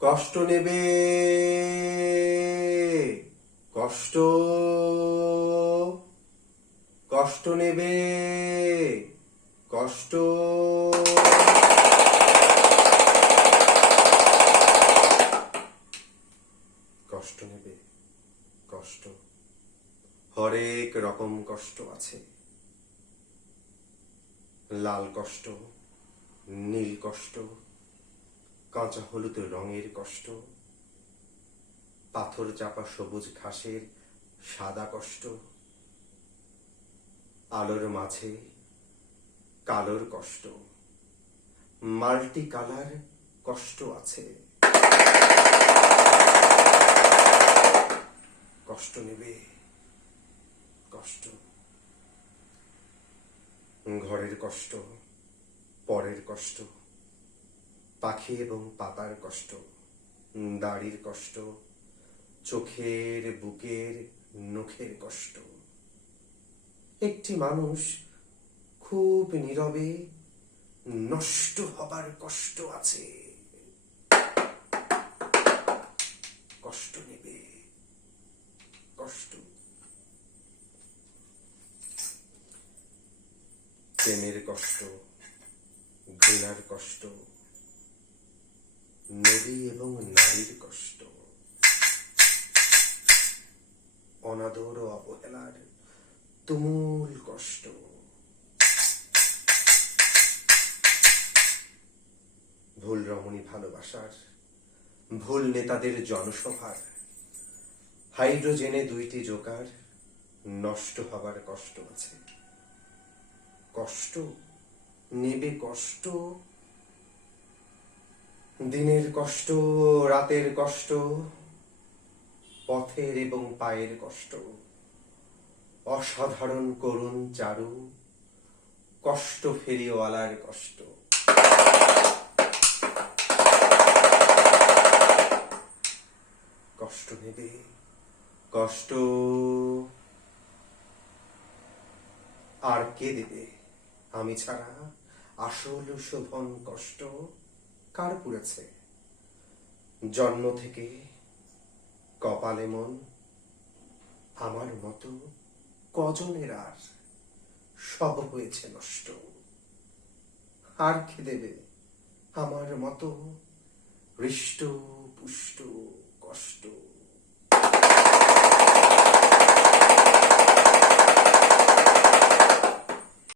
কষ্ট নেবে, কষ্ট, কষ্ট নেবে, কষ্ট। কষ্ট নেবে, কষ্ট। হরেক রকম কষ্ট আছে। লাল কষ্ট, নীল কষ্ট, কাঁচা হলুদ রঙের কষ্ট, পাথর চাপা সবুজ ঘাসের সাদা কষ্ট, আলোর মাঝে কালোর কষ্ট, মাল্টি কালার কষ্ট আছে। কষ্ট নেবে, কষ্ট। ঘরের কষ্ট, পরের কষ্ট, পাখি এবং পাতার কষ্ট, দাড়ির কষ্ট, চোখের বুকের নখের কষ্ট। একটি মানুষ খুব নীরবে নষ্ট হবার কষ্ট আছে। কষ্ট নেবে, কষ্ট। প্রেমের কষ্ট, ঘৃণার কষ্ট, নদী এবং নারীর কষ্ট, অনাদর ও অবহেলার তুমুল কষ্ট। ভুল রমণী ভালোবাসার, ভুল নেতাদের জনসভার, হাইড্রোজেনে 2টি জোকার নষ্ট হবার কষ্ট আছে। কষ্ট নেবে, কষ্ট। দিনের কষ্ট, রাতের কষ্ট, পথের এবং পায়ের কষ্ট, অসাধারণ করুণ চারু, কষ্ট ফেরিওয়ালার কষ্ট। কষ্ট নেবে, কষ্ট। আর কে দেবে আমি ছাড়া আসল শোভন কষ্ট? কার পুড়েছে জন্ম থেকে কপালে মন? আমার মতো কজনের আর সব হয়েছে নষ্ট। আর কে দেবে আমার মতো হৃষ্ট পুষ্ট কষ্ট?